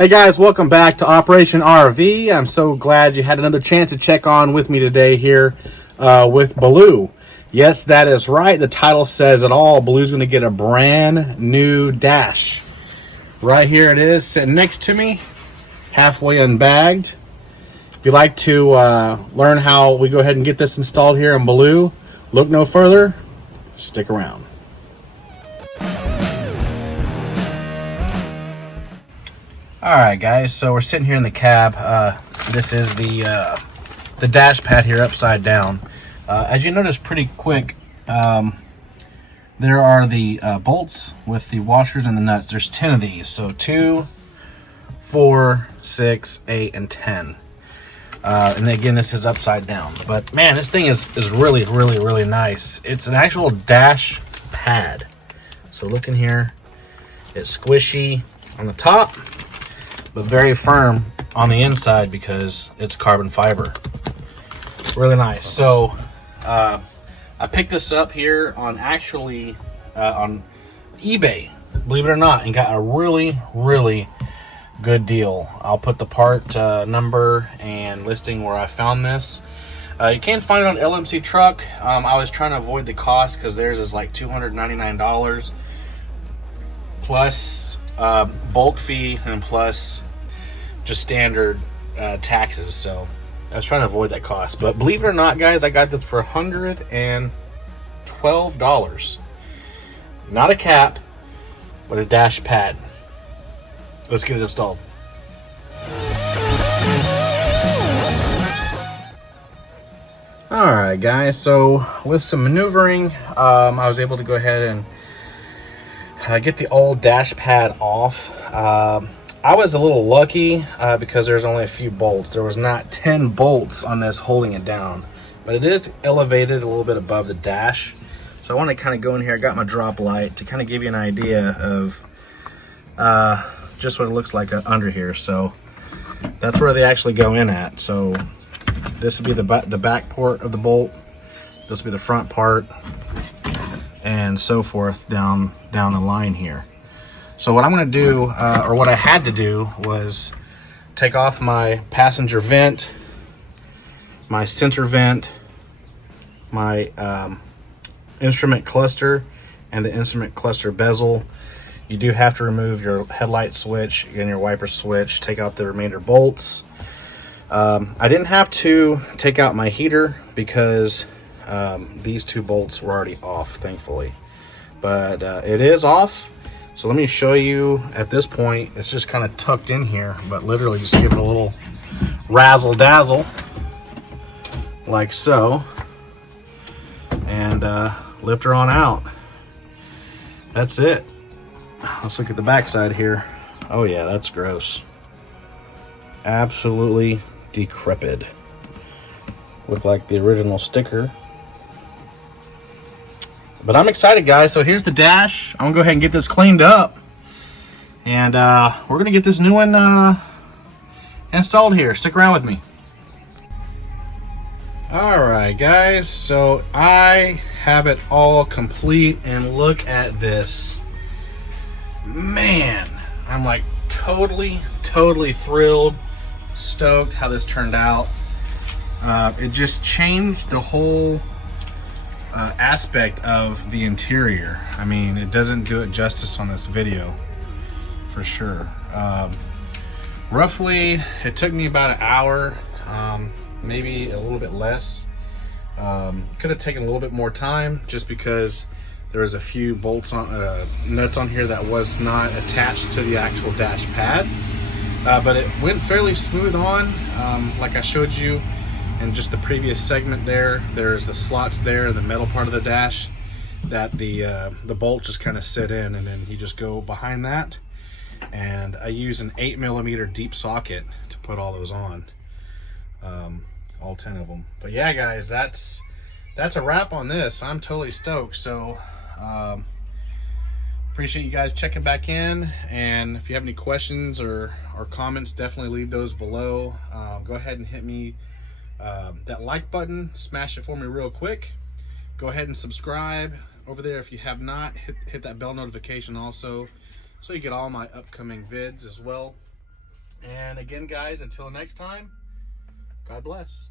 Hey guys, welcome back to Operation RV. I'm so glad you had another chance to check on with me today here with Baloo. Yes, that is right. The title says it all. Baloo's going to get a brand new dash. Right here it is, sitting next to me, halfway unbagged. If you'd like to learn how we go ahead and get this installed here in Baloo, look no further. Stick around. Alright guys, so we're sitting here in the cab. This is the dash pad here upside down. As you notice pretty quick, there are the bolts with the washers and the nuts. There's 10 of these, so 2, 4, 6, 8, and 10. And again, this is upside down. But man, this thing is really, really, really nice. It's an actual dash pad. So look in here, it's squishy on the top, but very firm on the inside because it's carbon fiber. Really nice. So I picked this up here on on eBay, believe it or not, and got a really, really good deal. I'll put the part number and listing where I found this. You can find it on LMC Truck. I was trying to avoid the cost because theirs is like $299 plus bulk fee and plus just standard taxes. So I was trying to avoid that cost. But believe it or not, guys, I got this for $112. Not a cap, but a dash pad. Let's get it installed. Alright guys, so with some maneuvering, I was able to go ahead and get the old dash pad off. I was a little lucky because there's only a few bolts. There was not 10 bolts on this holding it down, but it is elevated a little bit above the dash. So I want to kind of go in here. I got my drop light to kind of give you an idea of just what it looks like under here. So that's where they actually go in at. So this would be the back port of the bolt. This would be the front part, and so forth down the line here. So what I'm going to do, or what I had to do, was take off my passenger vent, my center vent, my instrument cluster, and the instrument cluster bezel. You do have to remove your headlight switch and your wiper switch, take out the remainder bolts. I didn't have to take out my heater because these 2 bolts were already off, thankfully. But it is off. So let me show you. At this point, it's just kind of tucked in here, but literally just give it a little razzle dazzle like so, and lift her on out. That's it. Let's look at the back side here. Oh yeah, that's gross. Absolutely decrepit. Look like the original sticker. But I'm excited, guys. So here's the dash. I'm gonna go ahead and get this cleaned up, and we're gonna get this new one installed here. Stick around with me. All right, guys. So I have it all complete, and look at this. Man, I'm like totally thrilled, stoked how this turned out. It just changed the whole aspect of the interior. I mean, it doesn't do it justice on this video for sure. Roughly, it took me about an hour, maybe a little bit less. Could have taken a little bit more time just because there was a few bolts on nuts on here that was not attached to the actual dash pad, but it went fairly smooth on. Like I showed you in just the previous segment there's the slots there in the metal part of the dash that the bolt just kind of sit in, and then you just go behind that. And I use an 8mm deep socket to put all those on, all 10 of them. But yeah, guys, that's a wrap on this. I'm totally stoked. So appreciate you guys checking back in, and if you have any questions or comments, definitely leave those below. Go ahead and hit me that like button, smash it for me real quick. Go ahead and subscribe over there if you have not. Hit that bell notification also, so you get all my upcoming vids as well. And again, guys, until next time, God bless.